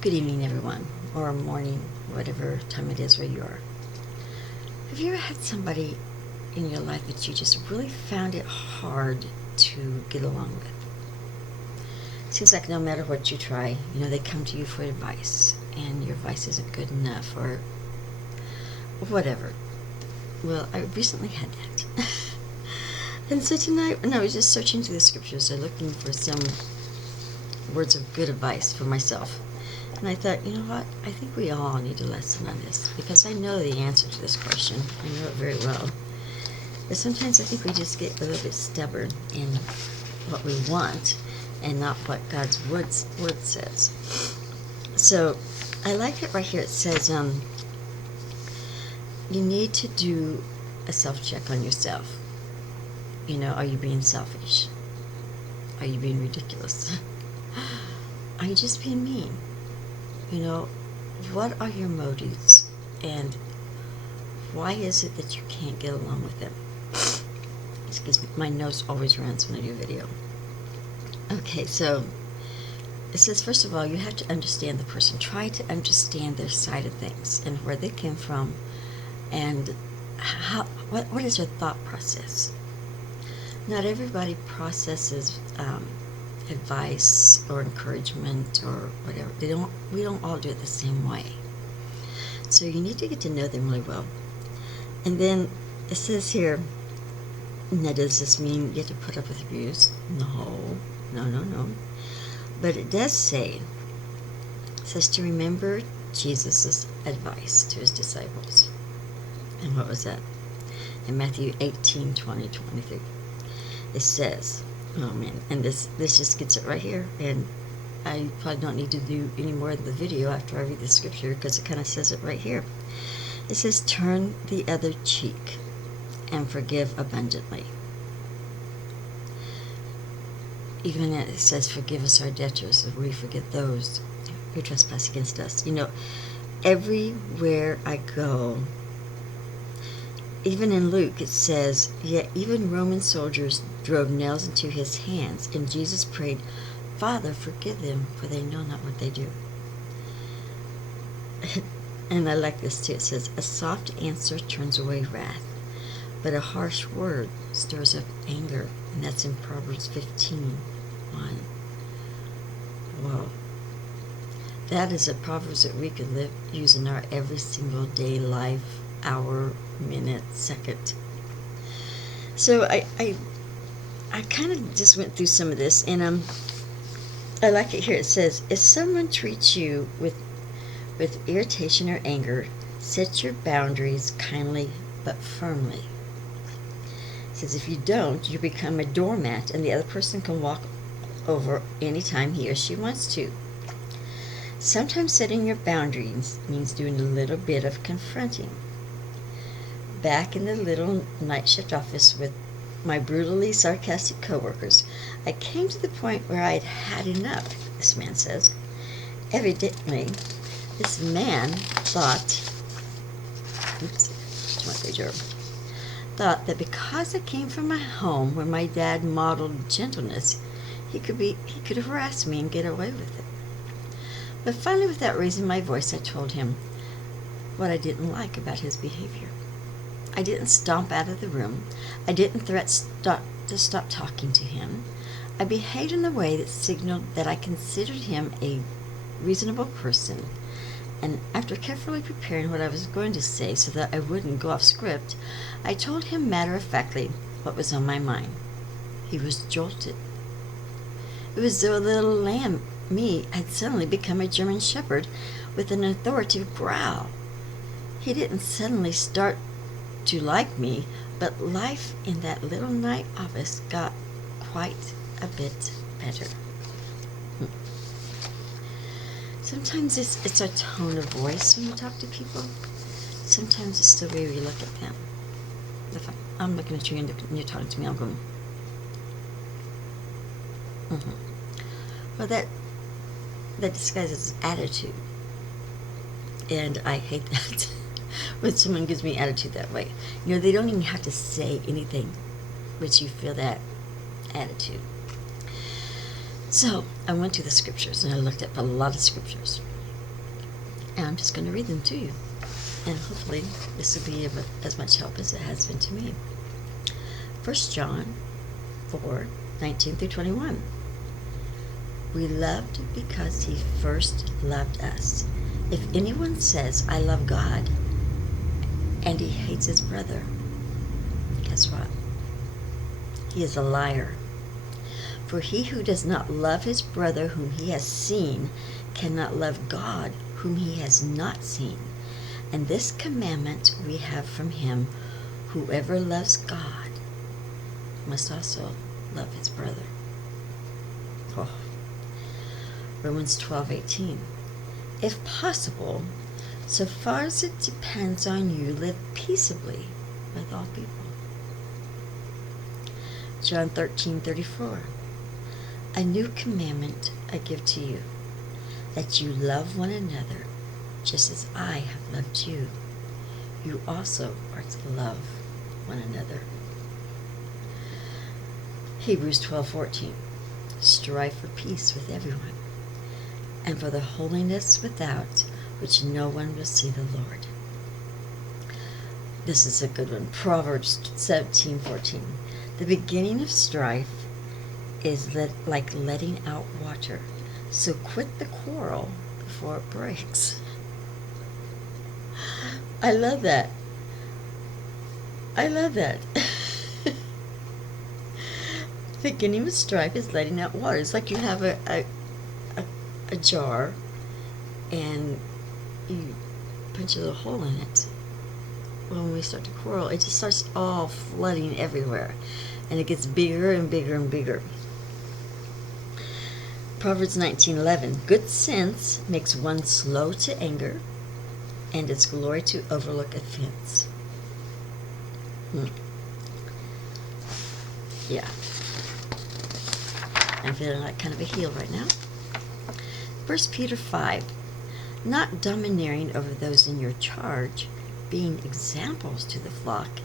Good evening, everyone, or morning, whatever time it is where you are. Have you ever had somebody in your life that you just really found it hard to get along with? Seems like no matter what you try, they come to you for advice, and your advice isn't good enough, or whatever. Well, I recently had that. And so tonight, when I was just searching through the scriptures, and looking for some words of good advice for myself. And I thought, you know what? I think we all need a lesson on this, because I know the answer to this question. I know it very well. But sometimes I think we just get a little bit stubborn in what we want and not what God's word says. So I like it right here. It says, you need to do a self-check on yourself. Are you being selfish? Are you being ridiculous? Are you just being mean? What are your motives, and why is it that you can't get along with them? Excuse me, my nose always runs when I do video. Okay, so it says, first of all, you have to understand the person. Try to understand their side of things and where they came from, and what is their thought process. Not everybody processes advice or encouragement or whatever. We don't all do it the same way. So you need to get to know them really well. And then it says here, now does this mean you have to put up with abuse? No. But it does say, it says to remember Jesus' advice to his disciples. And what was that? In Matthew 18:20-23. It says, oh man, and this just gets it right here, and I probably don't need to do any more of the video after I read the scripture, because it kind of says it right here. It says, turn the other cheek and forgive abundantly. Even it says, forgive us our debtors as we forget those who trespass against us. Everywhere I go, even in Luke, it says, yet even Roman soldiers drove nails into his hands, and Jesus prayed, Father, forgive them, for they know not what they do. And I like this too. It says, a soft answer turns away wrath, but a harsh word stirs up anger. And that's in Proverbs 15:1. Whoa. That is a Proverbs that we could use in our every single day life, hour, minute, second. So I kind of just went through some of this, and I like it here. It says, if someone treats you with irritation or anger, set your boundaries kindly but firmly. It says, if you don't, you become a doormat, and the other person can walk over anytime he or she wants to. Sometimes setting your boundaries means doing a little bit of confronting. Back in the little night shift office with my brutally sarcastic coworkers, I came to the point where I had had enough, this man says. Evidently, this man thought that because I came from a home where my dad modeled gentleness, he could harass me and get away with it. But finally, without raising my voice, I told him what I didn't like about his behavior. I didn't stomp out of the room. I didn't threaten to stop talking to him. I behaved in a way that signaled that I considered him a reasonable person. And after carefully preparing what I was going to say so that I wouldn't go off script, I told him matter-of-factly what was on my mind. He was jolted. It was as though a little lamb, me, had suddenly become a German shepherd with an authoritative growl. He didn't suddenly start to like me, but life in that little night office got quite a bit better. Sometimes it's our tone of voice when you talk to people. Sometimes it's the way we look at them. If I'm looking at you and you're talking to me, I'm going, Well, that disguises attitude, and I hate that. When someone gives me attitude that way, they don't even have to say anything, but you feel that attitude. So I went to the scriptures and I looked up a lot of scriptures. And I'm just going to read them to you. And hopefully this will be as much help as it has been to me. 1 John 4:19 through 21. We loved because he first loved us. If anyone says, I love God, and he hates his brother, guess what? He is a liar. For he who does not love his brother whom he has seen cannot love God whom he has not seen. And this commandment we have from him, whoever loves God must also love his brother. Oh. Romans 12:18. If possible, so far as it depends on you, live peaceably with all people. John 13:34. A new commandment I give to you, that you love one another just as I have loved you. You also are to love one another. Hebrews 12:14. Strive for peace with everyone, and for the holiness without which no one will see the Lord. This is a good one. Proverbs 17:14. The beginning of strife is like letting out water, so quit the quarrel before it breaks. I love that. I love that. The beginning of strife is letting out water. It's like you have a jar and you punch a little hole in it. Well, when we start to quarrel, it just starts all flooding everywhere, and it gets bigger and bigger and bigger. Proverbs 19:11. Good sense makes one slow to anger, and it's glory to overlook offense. Yeah. I'm feeling like kind of a heel right now. 1 Peter 5. Not domineering over those in your charge, being examples to the flock.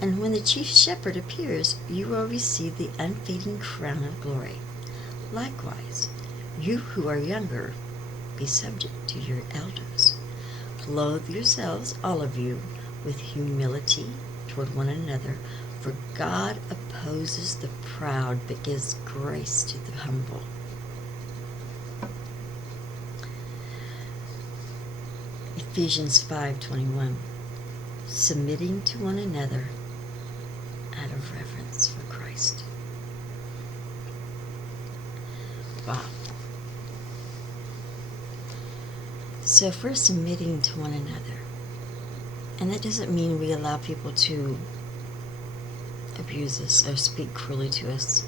And when the chief shepherd appears, you will receive the unfading crown of glory. Likewise, you who are younger, be subject to your elders. Clothe yourselves, all of you, with humility toward one another, for God opposes the proud but gives grace to the humble. Ephesians 5:21. Submitting to one another out of reverence for Christ. Wow. So if we're submitting to one another, and that doesn't mean we allow people to abuse us or speak cruelly to us,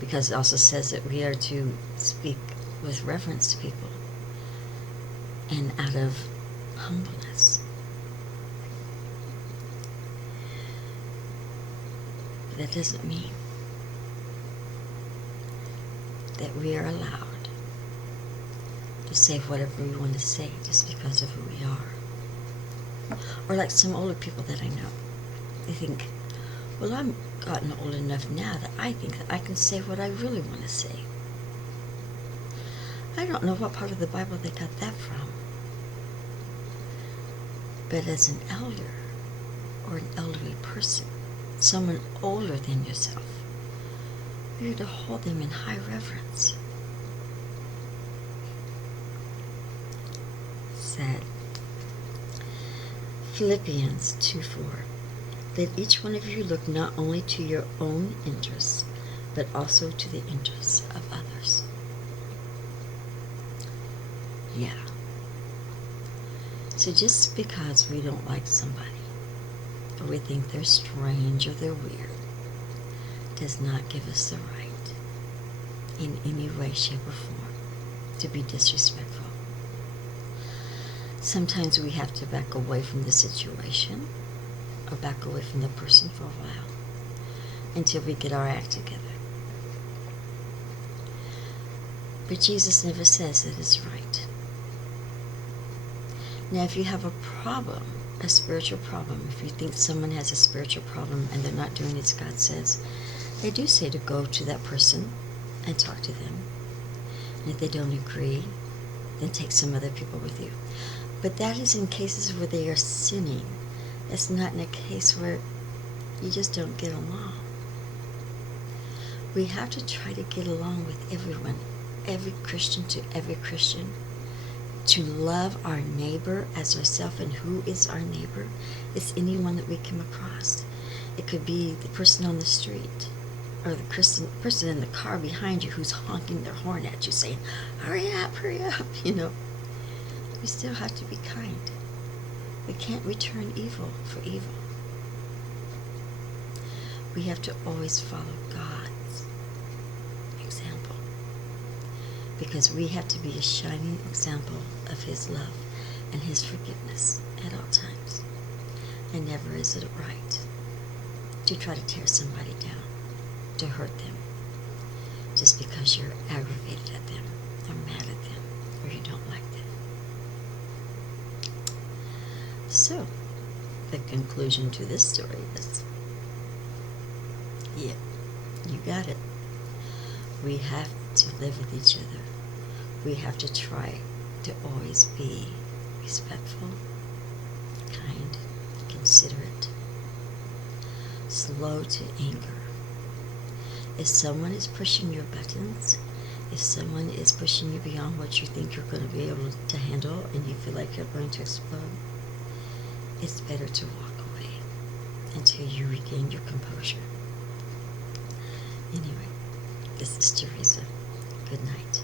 because it also says that we are to speak with reverence to people and out of humbleness. But that doesn't mean that we are allowed to say whatever we want to say just because of who we are. Or like some older people that I know, they think, well, I'm gotten old enough now that I think that I can say what I really want to say. I don't know what part of the Bible they got that from. But as an elder or an elderly person, someone older than yourself, you're to hold them in high reverence. Sad. Philippians 2:4. Let each one of you look not only to your own interests, but also to the interests of others. Yeah. So just because we don't like somebody, or we think they're strange or they're weird, does not give us the right, in any way, shape, or form, to be disrespectful. Sometimes we have to back away from the situation, or back away from the person for a while, until we get our act together. But Jesus never says that it's right. Now, if you have a problem, a spiritual problem, if you think someone has a spiritual problem and they're not doing as God says, they do say to go to that person and talk to them. And if they don't agree, then take some other people with you. But that is in cases where they are sinning. It's not in a case where you just don't get along. We have to try to get along with everyone, every Christian to every Christian, to love our neighbor as ourselves. And who is our neighbor? It's anyone that we come across. It could be the person on the street, or the person in the car behind you who's honking their horn at you saying, hurry up, you know. We still have to be kind. We can't return evil for evil. We have to always follow God's example, because we have to be a shining example of His love and His forgiveness at all times. And never is it right to try to tear somebody down, to hurt them, just because you're aggravated at them, or mad at them, or you don't like them. So, the conclusion to this story is, yeah, you got it. We have to live with each other. We have to try to always be respectful, kind, considerate, slow to anger. If someone is pushing your buttons, if someone is pushing you beyond what you think you're going to be able to handle, and you feel like you're going to explode, it's better to walk away until you regain your composure. Anyway, this is Teresa. Good night.